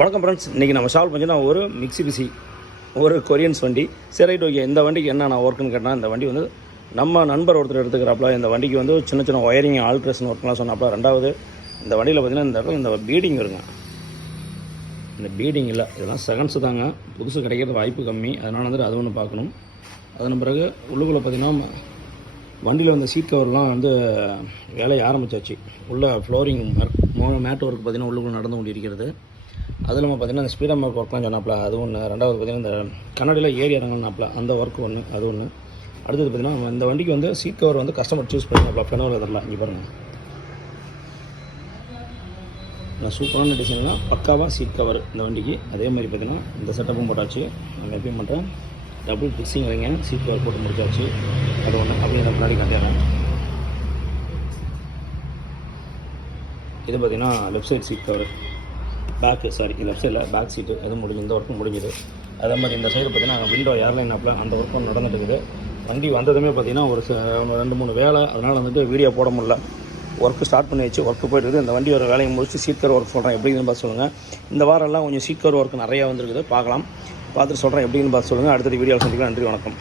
வணக்கம் ஃப்ரெண்ட்ஸ், இன்றைக்கி நம்ம சால்வ் பண்ணினா ஒரு மிக்ஸி ஒரு கொரியன்ஸ் வண்டி. சரி ரைட், ஓகே. இந்த வண்டிக்கு என்ன நான் ஒர்க்குன்னு கேட்டால், இந்த வண்டி வந்து நம்ம நண்பர் ஒருத்தர் எடுத்துக்கிறாப்புல. இந்த வண்டிக்கு வந்து சின்ன சின்ன ஒயரிங் ஆல்ட்ரேஷன் ஒர்க்லாம் சொன்னாப்புல. ரெண்டாவது, இந்த வண்டியில் பார்த்திங்கன்னா இந்த இடத்துல இந்த பீடிங் வருங்க. இந்த பீடிங் இல்லை, இதெல்லாம் செகண்ட்ஸு தாங்க, புதுசு கிடைக்கிறது வாய்ப்பு கம்மி. அதனால் வந்துட்டு அது ஒன்று பார்க்கணும். அதன் பிறகு உள்ளுக்குள்ளே பார்த்திங்கன்னா வண்டியில் வந்து சீட் கவர்லாம் வந்து வேலையை ஆரம்பித்தாச்சு. உள்ள ஃப்ளோரிங் மேட் ஒர்க் பார்த்திங்கன்னா உள்ளுக்குள்ளே நடந்து கொண்டு இருக்கிறது. அது இல்லாமல் பார்த்திங்கன்னா இந்த ஸ்பீடா மார்க் ஒர்க்லாம் சொன்னாப்புல, அது ஒன்று. ரெண்டாவது பார்த்திங்கன்னா இந்த கண்ணாடியில் ஏறி இறங்கினாப்புல, அந்த ஒர்க் ஒன்று, அது ஒன்று. அடுத்தது பார்த்திங்கன்னா இந்த வண்டிக்கு வந்து சீட் கவர் வந்து கஸ்டமர் சூஸ் பண்ணினாப்புல. ஃபெனோல் இதெல்லாம் இங்கே பாருங்கள், நான் சூப்பரான டிசைன்லாம் பக்காவாக சீட் கவர் இந்த வண்டிக்கு. அதே மாதிரி பார்த்திங்கன்னா இந்த செட்டப்பும் போட்டாச்சு. நான் எப்பயும் பண்ணுறேன், டபுள் ஃபிக்ஸிங் வைங்க, சீட் கவர் போட்டு முடிச்சாச்சு. அது ஒன்று அப்படியே நான் முன்னாடி காட்டிடுறேன். இது பார்த்திங்கன்னா left side seat cover, left சைடில் பேக் சீட்டு எதுவும் முடிஞ்சு, இந்த ஒர்க்கும் முடிஞ்சுது. அதே மாதிரி இந்த சைடு பார்த்திங்கன்னா விண்டோ ஏர்லைன் ஆப்பில் அந்த ஒர்க்கும் நடந்துட்டு இருக்குது. வண்டி வந்ததுமே பார்த்திங்கன்னா ஒரு 2-3 வேலை, அதனால் வந்துட்டு வீடியோ போட முடியல. ஒர்க்கு ஸ்டார்ட் பண்ணி வச்சு ஒர்க்கு போய்ட்டுருக்குது. இந்த வண்டி ஒரு வேலையை முடிச்சு சீட் கவர் ஒர்க் சொல்கிறேன், எப்படின்னு பார்த்து சொல்லுங்கள். இந்த வாரம்லாம் கொஞ்சம் சீட் கவர் ஒர்க் நிறையா வந்துருக்குது, பார்க்கலாம். பார்த்துட்டு சொல்கிறேன் எப்படின்னு பார்த்து சொல்லுங்கள். அடுத்தது வீடியோவில் சந்திக்கலாம். நன்றி, வணக்கம்.